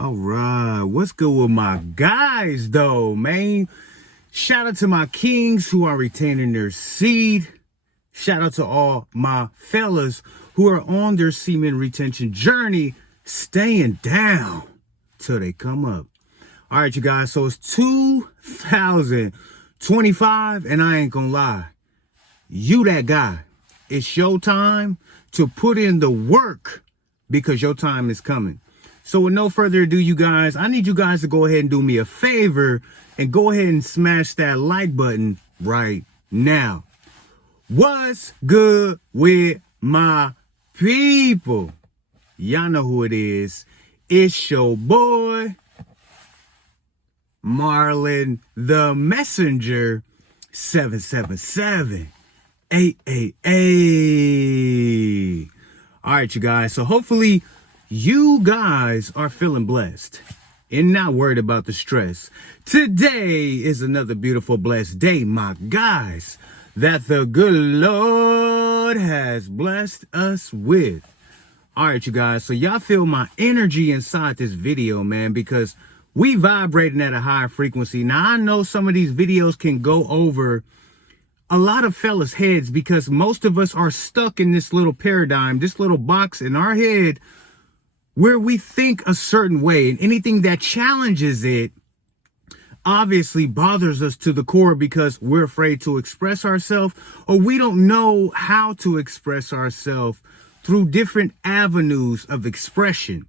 All right, what's good with my guys though, man? Shout out to my kings who are retaining their seed. Shout out to all my fellas who are on their semen retention journey, staying down till they come up. All right, you guys, so it's 2025, and I ain't gonna lie, you that guy. It's your time to put in the work because your time is coming. So with no further ado, you guys, I need you guys to go ahead and do me a favor and go ahead and smash that like button right now. What's good with my people? Y'all know who it is. It's your boy, Marlon the Messenger, 777 888. All right, you guys. So hopefully you guys are feeling blessed and not worried about the stress. Today is another beautiful, blessed day, my guys, that the good Lord has blessed us with. All right, you guys. So y'all feel my energy inside this video, man, because we vibrating at a higher frequency. Now, I know some of these videos can go over a lot of fellas' heads because most of us are stuck in this little paradigm, this little box in our head where we think a certain way, and anything that challenges it obviously bothers us to the core because we're afraid to express ourselves, or we don't know how to express ourselves through different avenues of expression.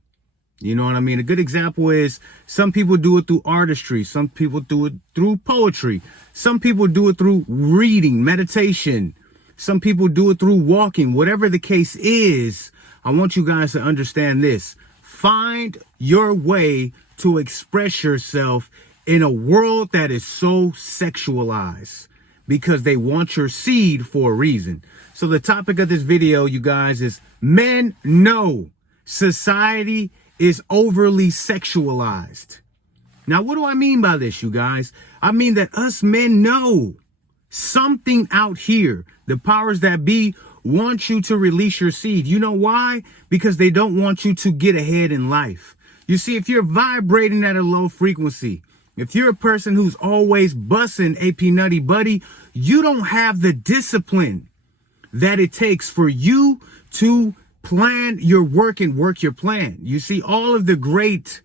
You know what I mean? A good example is some people do it through artistry. Some people do it through poetry. Some people do it through reading, meditation. Some people do it through walking. Whatever the case is, I want you guys to understand this. Find your way to express yourself in a world that is so sexualized because they want your seed for a reason. So the topic of this video, you guys, is men know society is overly sexualized. Now, what do I mean by this, you guys? I mean that us men know something out here, the powers that be, want you to release your seed. You know why? Because they don't want you to get ahead in life. You see, if you're vibrating at a low frequency, if you're a person who's always bussing AP Nutty Buddy, you don't have the discipline that it takes for you to plan your work and work your plan. You see, all of the great,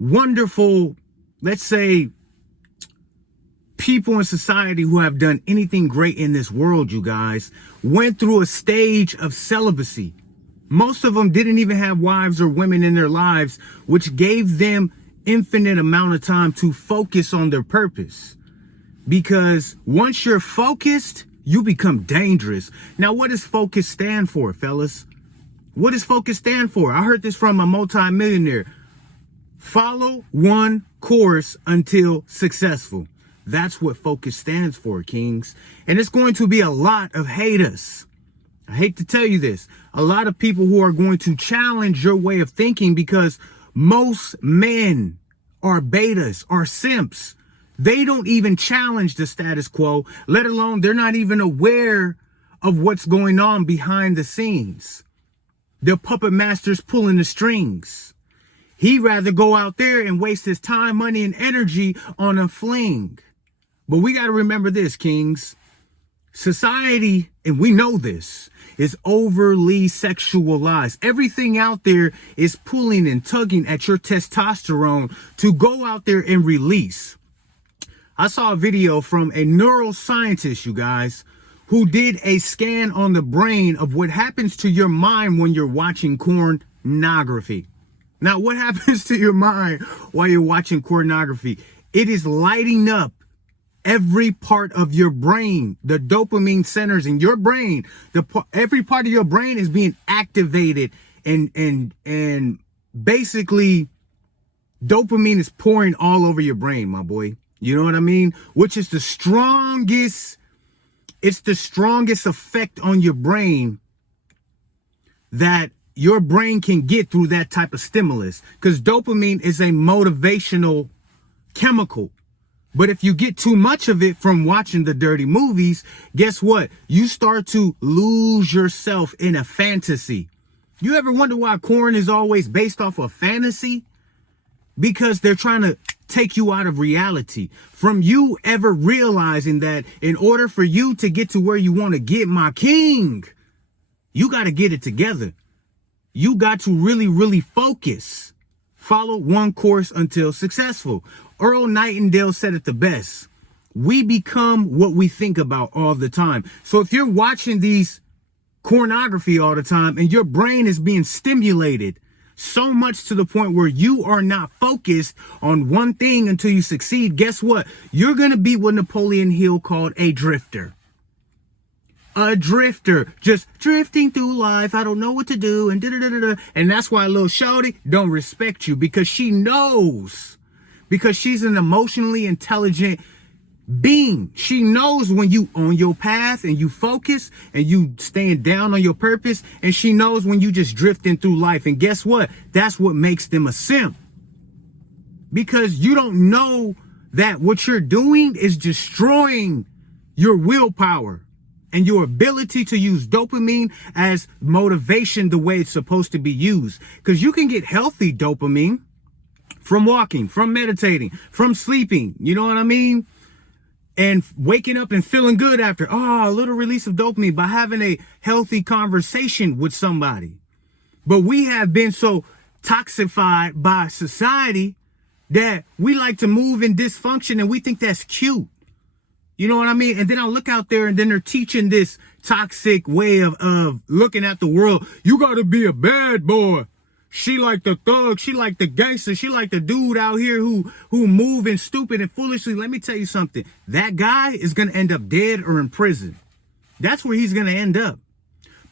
wonderful, let's say, people in society who have done anything great in this world, you guys, went through a stage of celibacy. Most of them didn't even have wives or women in their lives, which gave them infinite amount of time to focus on their purpose. Because once you're focused, you become dangerous. Now, what does focus stand for, fellas? What does focus stand for? I heard this from a multimillionaire. Follow one course until successful. That's what focus stands for, kings. And it's going to be a lot of haters. I hate to tell you this. A lot of people who are going to challenge your way of thinking because most men are betas, are simps. They don't even challenge the status quo, let alone they're not even aware of what's going on behind the scenes. They're puppet masters pulling the strings. He'd rather go out there and waste his time, money, and energy on a fling. But we got to remember this, kings. Society, and we know this, is overly sexualized. Everything out there is pulling and tugging at your testosterone to go out there and release. I saw a video from a neuroscientist, you guys, who did a scan on the brain of what happens to your mind when you're watching pornography. Now, what happens to your mind while you're watching pornography? It is lighting up every part of your brain. The dopamine centers in your brain, every part of your brain is being activated, and basically dopamine is pouring all over your brain, my boy. You know what I mean? Which is the strongest, it's the strongest effect on your brain that your brain can get through that type of stimulus, because dopamine is a motivational chemical. But if you get too much of it from watching the dirty movies, guess what? You start to lose yourself in a fantasy. You ever wonder why porn is always based off of fantasy? because they're trying to take you out of reality, from you ever realizing that in order for you to get to where you want to get, my king, you got to get it together. You got to really, really focus. Follow one course until successful. Earl Nightingale said it the best. We become what we think about all the time. So if you're watching these pornography all the time and your brain is being stimulated so much to the point where you are not focused on one thing until you succeed, guess what? You're going to be what Napoleon Hill called a drifter. A drifter, just drifting through life. I don't know what to do. And da-da-da-da-da. And that's why little shawty don't respect you, because she knows, because she's an emotionally intelligent being. She knows when you on your path and you focus and you staying down on your purpose, and she knows when you just drifting through life. And guess what? That's what makes them a simp, because you don't know that what you're doing is destroying your willpower and your ability to use dopamine as motivation the way it's supposed to be used. Because you can get healthy dopamine from walking, from meditating, from sleeping, you know what I mean? And waking up and feeling good after, a little release of dopamine by having a healthy conversation with somebody. But we have been so toxified by society that we like to move in dysfunction, and we think that's cute. You know what I mean? And then I look out there and then they're teaching this toxic way of looking at the world. You got to be a bad boy. She like the thug. She like the gangster. She like the dude out here who moving stupid and foolishly. Let me tell you something. That guy is going to end up dead or in prison. That's where he's going to end up.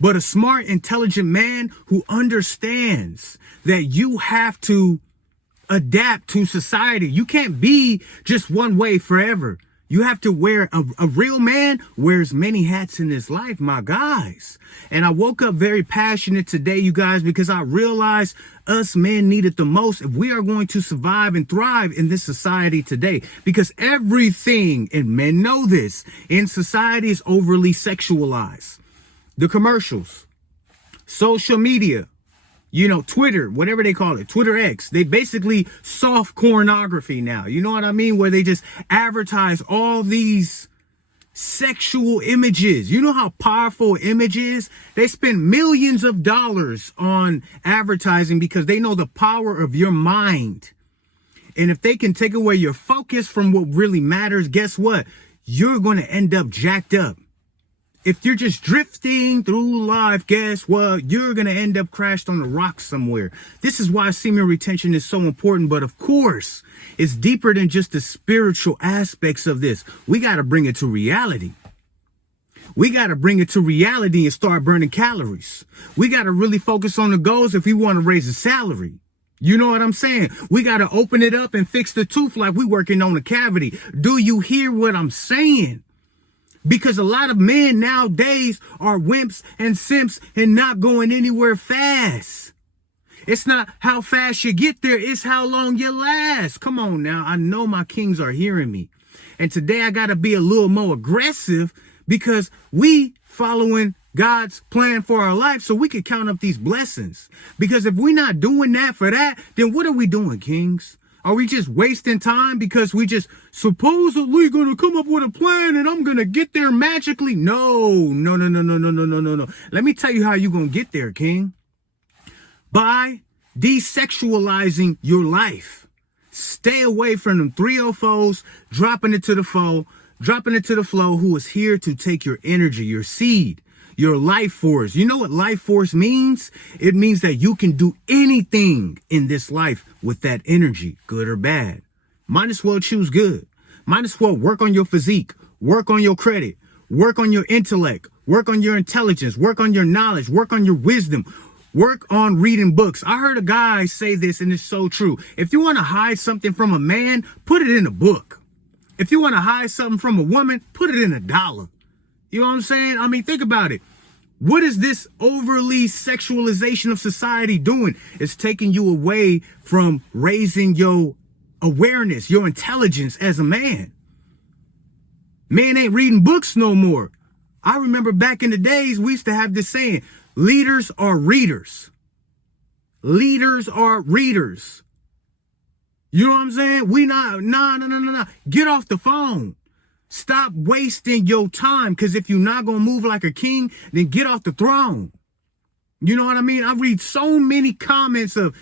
But a smart, intelligent man who understands that you have to adapt to society. You can't be just one way forever. You have to wear, a real man wears many hats in his life, my guys. And I woke up very passionate today, you guys, because I realized us men need it the most if we are going to survive and thrive in this society today. Because everything, and men know this, in society is overly sexualized. The commercials, social media, you know, Twitter, whatever they call it, Twitter X, they basically soft pornography now. You know what I mean? Where they just advertise all these sexual images. You know how powerful image is? They spend millions of dollars on advertising because they know the power of your mind. And if they can take away your focus from what really matters, guess what? You're going to end up jacked up. If you're just drifting through life, guess what? You're going to end up crashed on a rock somewhere. This is why semen retention is so important. But of course, it's deeper than just the spiritual aspects of this. We got to bring it to reality. We got to bring it to reality and start burning calories. We got to really focus on the goals if we want to raise a salary. You know what I'm saying? We got to open it up and fix the tooth like we working on a cavity. Do you hear what I'm saying? Because a lot of men nowadays are wimps and simps and not going anywhere fast. It's not how fast you get there, it's how long you last. Come on now, I know my kings are hearing me. And today I got to be a little more aggressive because we following God's plan for our life so we can count up these blessings. Because if we're not doing that for that, then what are we doing, kings? Are we just wasting time because we just supposedly going to come up with a plan and I'm going to get there magically? No. Let me tell you how you're going to get there, king. By desexualizing your life. Stay away from them 304s, dropping it to the flow who is here to take your energy, your seed, your life force. You know what life force means? It means that you can do anything in this life with that energy, good or bad. Might as well choose good. Might as well work on your physique, work on your credit, work on your intellect, work on your intelligence, work on your knowledge, work on your wisdom, work on reading books. I heard a guy say this and it's so true. If you want to hide something from a man, put it in a book. If you want to hide something from a woman, put it in $1. You know what I'm saying? I mean, think about it. What is this overly sexualization of society doing? It's taking you away from raising your awareness, your intelligence as a man. Man ain't reading books no more. I remember back in the days, we used to have this saying, leaders are readers. Leaders are readers. You know what I'm saying? We not, nah. Get off the phone. Stop wasting your time. Because if you're not going to move like a king, then get off the throne. You know what I mean? I read so many comments of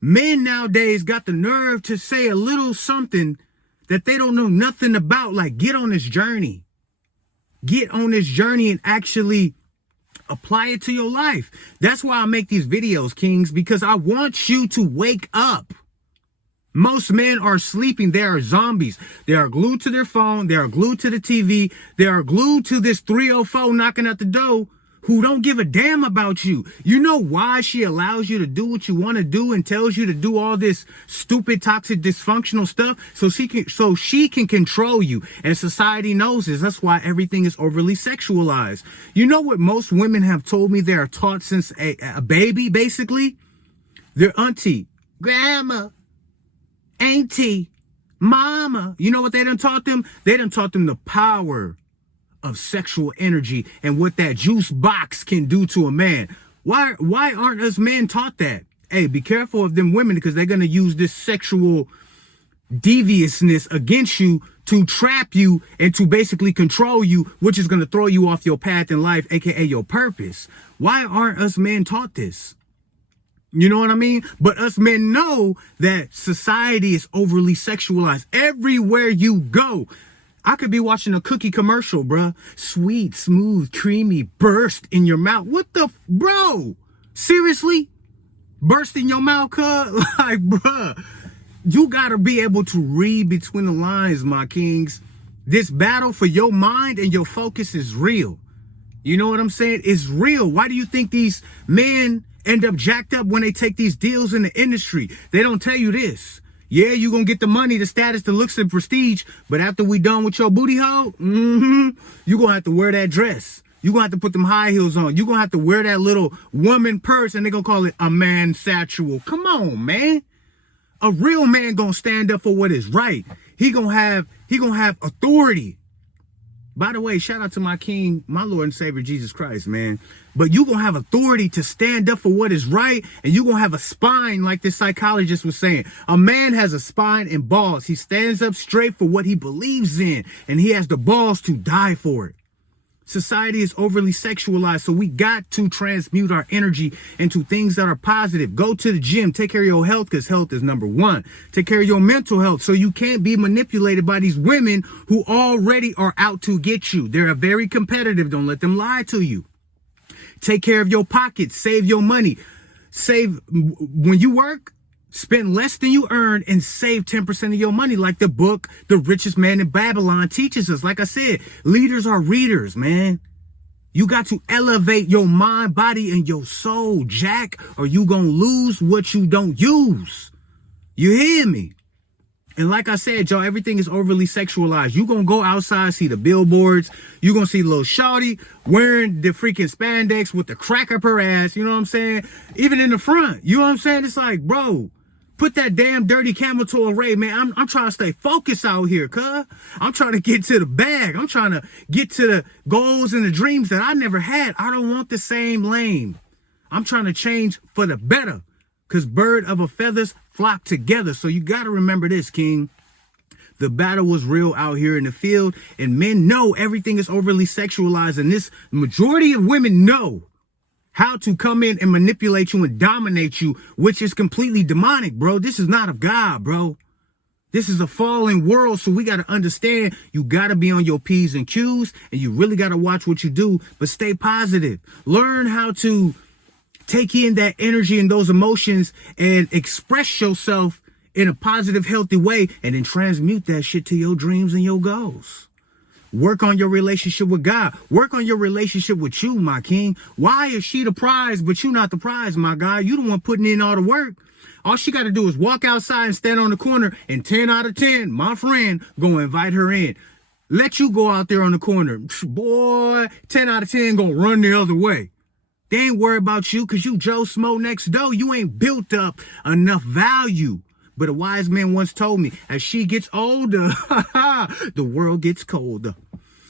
men nowadays got the nerve to say a little something that they don't know nothing about. Like, get on this journey. Get on this journey and actually apply it to your life. That's why I make these videos, kings, because I want you to wake up. Most men are sleeping. They are zombies. They are glued to their phone. They are glued to the TV. They are glued to this 304 knocking at the door who don't give a damn about you. You know why she allows you to do what you want to do and tells you to do all this stupid, toxic, dysfunctional stuff so she can control you. And society knows this. That's why everything is overly sexualized. You know what most women have told me they are taught since a baby, basically? Their auntie, grandma, auntie, mama. You know what they done taught them? They done taught them the power of sexual energy and what that juice box can do to a man. Why aren't us men taught that? Hey, be careful of them women because they're going to use this sexual deviousness against you to trap you and to basically control you, which is going to throw you off your path in life, aka your purpose. Why aren't us men taught this? You know what I mean? But us men know that society is overly sexualized. Everywhere you go, I could be watching a cookie commercial, bruh. Sweet, smooth, creamy, burst in your mouth. What the, bro? Seriously? Burst in your mouth, cuz? Like, bruh, you gotta be able to read between the lines, my kings. This battle for your mind and your focus is real. You know what I'm saying? It's real. Why do you think these men end up jacked up when they take these deals in the industry? They don't tell you this. Yeah, you're going to get the money, the status, the looks, and prestige. But after we done with your booty hole, you're going to have to wear that dress. You're going to have to put them high heels on. You're going to have to wear that little woman purse, and they're going to call it a man satchel. Come on, man. A real man going to stand up for what is right. He going to have authority. By the way, shout out to my king, my Lord and Savior, Jesus Christ, man. But you're going to have authority to stand up for what is right. And you're going to have a spine like this psychologist was saying. A man has a spine and balls. He stands up straight for what he believes in. And he has the balls to die for it. Society is overly sexualized, so we got to transmute our energy into things that are positive. Go to the gym, take care of your health, because health is number one. Take care of your mental health so you can't be manipulated by these women who already are out to get you. They're very competitive. Don't let them lie to you. Take care of your pockets, save your money. Save when you work. Spend less than you earn and save 10% of your money, like the book, The Richest Man in Babylon, teaches us. Like I said, leaders are readers, man. You got to elevate your mind, body, and your soul, Jack, or you gonna lose what you don't use. You hear me? And like I said, y'all, everything is overly sexualized. You gonna go outside, see the billboards. You gonna see little shawty wearing the freaking spandex with the crack up her ass. You know what I'm saying? Even in the front. You know what I'm saying? It's like, bro, put that damn dirty camel toe array, man. I'm trying to stay focused out here, cuz. I'm trying to get to the bag. I'm trying to get to the goals and the dreams that I never had. I don't want the same lane. I'm trying to change for the better, because bird of a feathers flock together. So you got to remember this, king. The battle was real out here in the field, and men know everything is overly sexualized, and this majority of women know how to come in and manipulate you and dominate you, which is completely demonic, bro. This is not of God, bro. This is a fallen world, so we got to understand you got to be on your P's and Q's, and you really got to watch what you do, but stay positive. Learn how to take in that energy and those emotions and express yourself in a positive, healthy way, and then transmute that shit to your dreams and your goals. Work on your relationship with God. Work on your relationship with you, my king. Why is she the prize, but you not the prize, my guy? You the one putting in all the work. All she got to do is walk outside and stand on the corner, and 10 out of 10, my friend, go invite her in. Let you go out there on the corner. Boy, 10 out of 10 gonna run the other way. They ain't worried about you because you Joe Smo next door. You ain't built up enough value. But a wise man once told me, as she gets older, the world gets colder.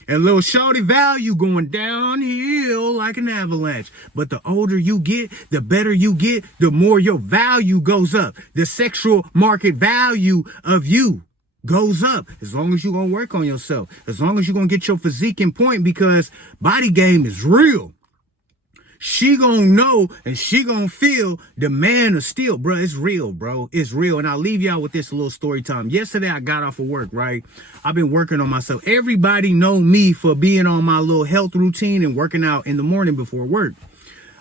And little shorty value going downhill like an avalanche. But the older you get, the better you get, the more your value goes up. The sexual market value of you goes up. As long as you're going to work on yourself. As long as you're going to get your physique in point, because body game is real. She gonna know and she gonna feel the man of steel, bro. It's real, bro. It's real. And I'll leave y'all with this little story time. Yesterday, I got off of work, right? I've been working on myself. Everybody know me for being on my little health routine and working out in the morning before work.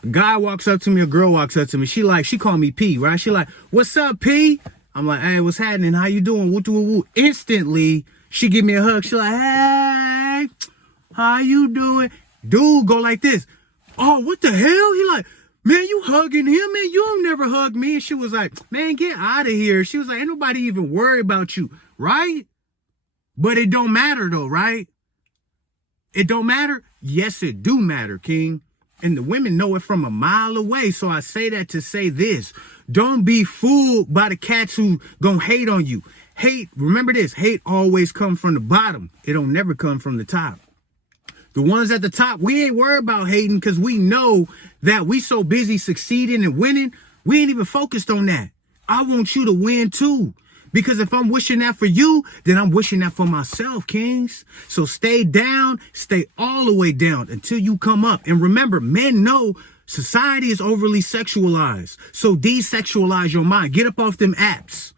A guy walks up to me, a girl walks up to me. She called me P, right? She like, what's up, P? I'm like, hey, what's happening? How you doing? Woo, woo, woo. Instantly, she give me a hug. She like, hey, how you doing? Dude, go like this. Oh, what the hell? He like, man, you hugging him, man? You don't never hug me. And she was like, man, get out of here. She was like, ain't nobody even worried about you, right? But it don't matter though, right? It don't matter? Yes, it do matter, King. And the women know it from a mile away. So I say that to say this. Don't be fooled by the cats who gonna hate on you. Hate, remember this, hate always come from the bottom. It don't never come from the top. The ones at the top, we ain't worried about hating because we know that we so busy succeeding and winning, we ain't even focused on that. I want you to win too. Because if I'm wishing that for you, then I'm wishing that for myself, kings. So stay down, stay all the way down until you come up. And remember, men know society is overly sexualized. So desexualize your mind. Get up off them apps.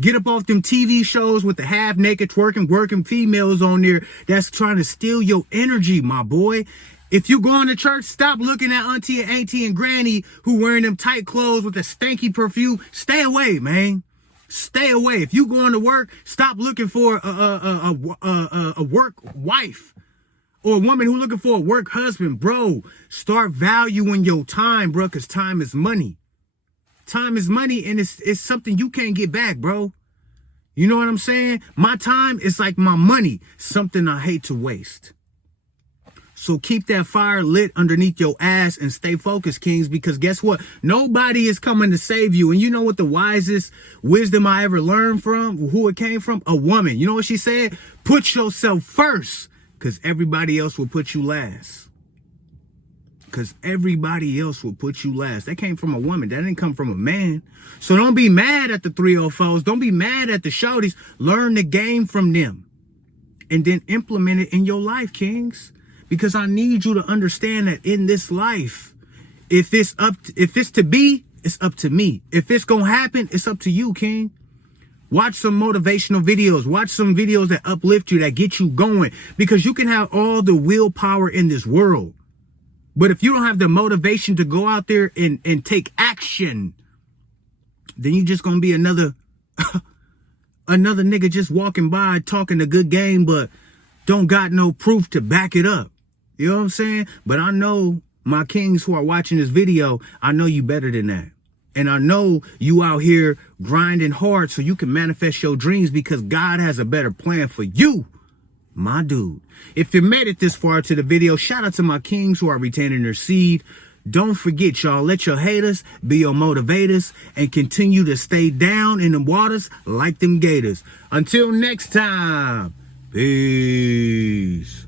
Get up off them TV shows with the half-naked, twerking, working females on there that's trying to steal your energy, my boy. If you going to church, stop looking at auntie and auntie and granny who wearing them tight clothes with the stanky perfume. Stay away, man. Stay away. If you going to work, stop looking for a work wife or a woman who looking for a work husband. Bro, start valuing your time, bro, because time is money. Time is money, and it's something you can't get back, bro. You know what I'm saying? My time is like my money, something I hate to waste. So keep that fire lit underneath your ass and stay focused, kings, because guess what? Nobody is coming to save you. And you know what the wisest wisdom I ever learned from, who it came from? A woman. You know what she said? Put yourself first, because everybody else will put you last. Because everybody else will put you last. That came from a woman. That didn't come from a man. So don't be mad at the 304s. Don't be mad at the shorties. Learn the game from them. And then implement it in your life, kings. Because I need you to understand that in this life, if it's to be, it's up to me. If it's going to happen, it's up to you, king. Watch some motivational videos. Watch some videos that uplift you, that get you going. Because you can have all the willpower in this world. But if you don't have the motivation to go out there and take action, then you just going to be another nigga just walking by talking a good game, but don't got no proof to back it up. You know what I'm saying? But I know my kings who are watching this video, I know you better than that. And I know you out here grinding hard so you can manifest your dreams because God has a better plan for you. My dude, if you made it this far to the video, shout out to my kings who are retaining their seed. Don't forget, y'all, let your haters be your motivators and continue to stay down in the waters like them gators. Until next time, peace.